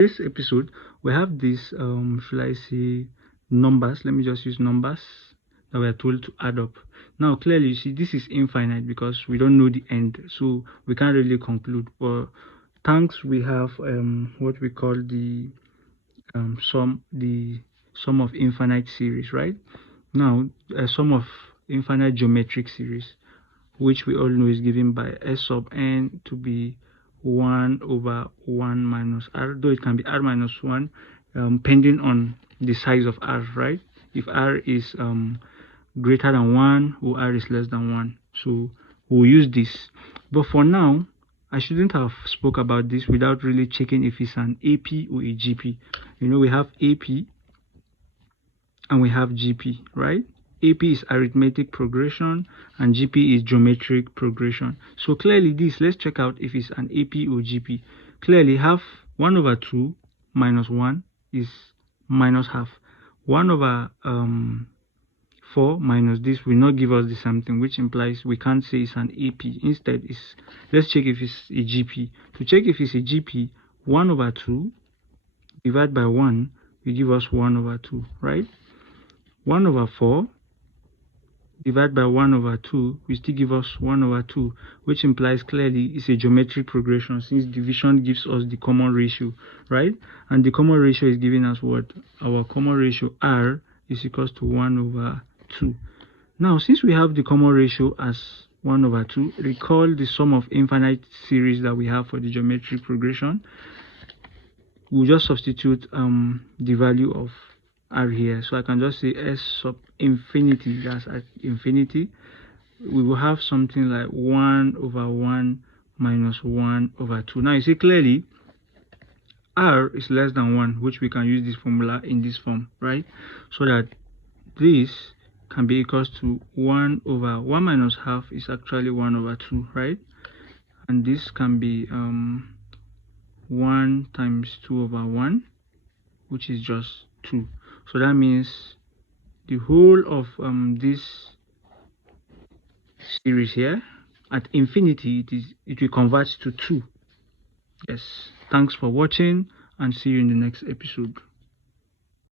This episode we have this should I say numbers, let me just use numbers that we are told to add up. Now clearly you see this is infinite because we don't know the end, so we can't really conclude. But thanks we have what we call the sum of infinite series, right? Now a sum of infinite geometric series, which we all know is given by s sub n to be 1 over 1 minus r, though it can be r minus 1 depending on the size of r, right? If r is greater than 1 or r is less than 1, so we'll use this. But for now, I shouldn't have spoke about this without really checking if it's an AP or a GP. You know, we have AP and we have GP, right? AP is arithmetic progression and GP is geometric progression. So clearly this, let's check out if it's an AP or GP. Clearly half 1 over 2 minus 1 is minus half. 1 over 4 minus this will not give us the same thing, which implies we can't say it's an AP. Instead, let's check if it's a GP. To check if it's a GP, 1 over 2 divided by 1 will give us 1 over 2, right? 1 over 4 divided by 1 over 2 will still give us 1 over 2, which implies clearly it's a geometric progression since division gives us the common ratio, right? And the common ratio is giving us what? Our common ratio R is equals to 1 over 2. Now, since we have the common ratio as 1 over 2, recall the sum of infinite series that we have for the geometric progression. We'll just substitute the value of r here, so I can just say s sub infinity, that's at infinity. We will have something like 1 over 1 minus 1 over 2. Now you see clearly r is less than 1, which we can use this formula in this form, right? So that this can be equals to 1 over 1 minus half is actually 1 over 2, right? And this can be 1 times 2 over 1, which is just 2. So that means the whole of this series here at infinity, it will convert to 2. Yes, thanks for watching and see you in the next episode.